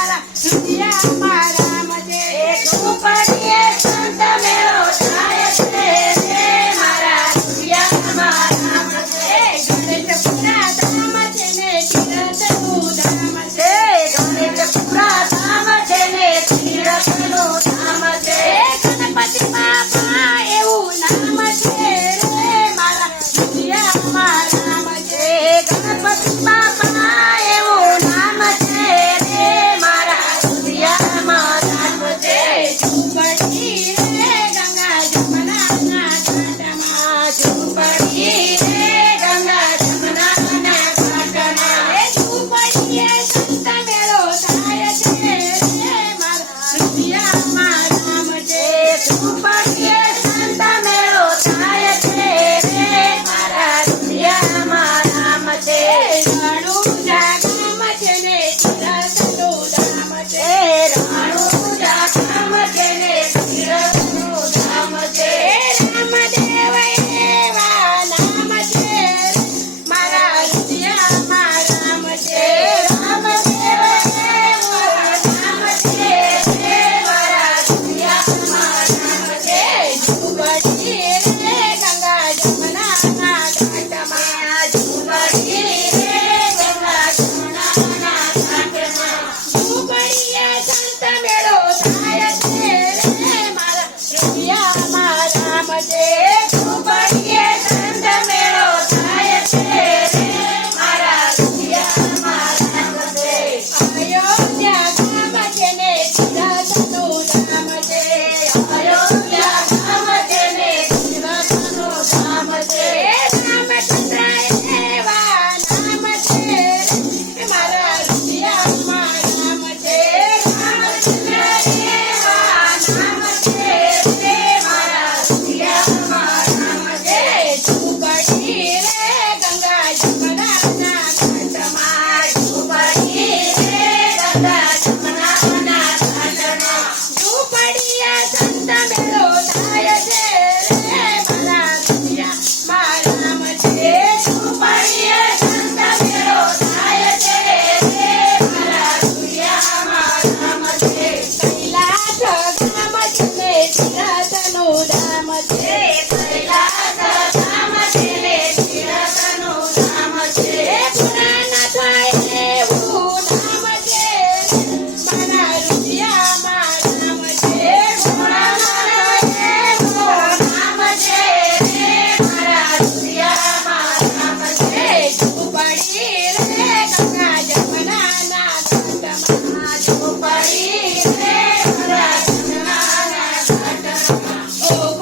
મારા દુનિયામાં રામ છે. ઝૂંપડીએ સંત મેળો થાય છે રે મારા દુનિયામાં રામ છે. ગણેશપુરા ધામ છે ને તીરથનું ધામ છે. ગણેશપુરા ધામ છે ને તીરથનું ધામ છે. ગણપતિ બાપા એવું નામ છે રે મારા દુનિયામાં રામ છે. ગણપતિ બાપા એવું નામ છે રે મારા દુનિયામાં રામ છે. ઝૂંપડી રે ગંગા જમનાના ઘાટમાં. ઝૂંપડી રે ગંગા જમનાના ઘાટમાં. ઝૂંપડીએ સંત મેળો થાય છે રે મારા દુનિયામાં રામ છે. ઝૂંપડીએ સંત મેળો થાય છે રે મારા દુનિયામાં રામ છે. રણુજા ગામ છે ને તીરથનું ધામ છે. રણુજા ધામ છે ને તીરથનું ધામ છે. રામદેવ એવા નામ છે મારા દુનિયામાં રામ છે. રામદેવ એવા નામ છે રે મારા દુનિયામાં રામ છે. ઝૂંપડી રે ગંગા જમનાના ઘાટમાં. ઝૂંપડી રે ગંગા જમનાના ઘાટમાં. ઝૂંપડીએ સંત મેળો થાય છે રે મારા દુનિયામાં રામ છે. ઝૂંપડીએ સંત મેળો થાય છે રે મારા દુનિયામાં રામ છે. અયોધ્યા ગામ છે ને તીરથનું ધામ છે. અયોધ્યા ધામ છે ને તીરથનું ધામ છે. રામચંદ્ર એવા નામ છે મારા દુનિયામાં રામ છે. રામચંદ્ર એવા નામ છે રે મારા દુનિયામાં રામ છે. ઝૂંપડી રે ગંગા જમનાના ઘાટમાં. ઝૂંપડી રે ગંગા જમનાના ઘાટમાં. ઝૂંપડીએ સંત મેળો થાય છે રે મારા દુનિયામાં રામ છે. ઝૂંપડીએ સંત મેળો થાય છે રે મારા દુનિયામાં રામ છે. કૈલાસ ગામ છે ને તીરથનું ધામ છે. કૈલાસ ધામ છે ને તીરથનું ધામ છે. પુરાણ થાય એવું નામ છે મારા દુનિયામાં રામ છે. પુરાણ એવું નામ છે રે મારા દુનિયામાં રામ છે. ઝૂંપડી રે ગંગા જમનાના ઘાટમાં. ઝૂંપડી રે ગંગા જમનાના ઘાટમાં. ઓ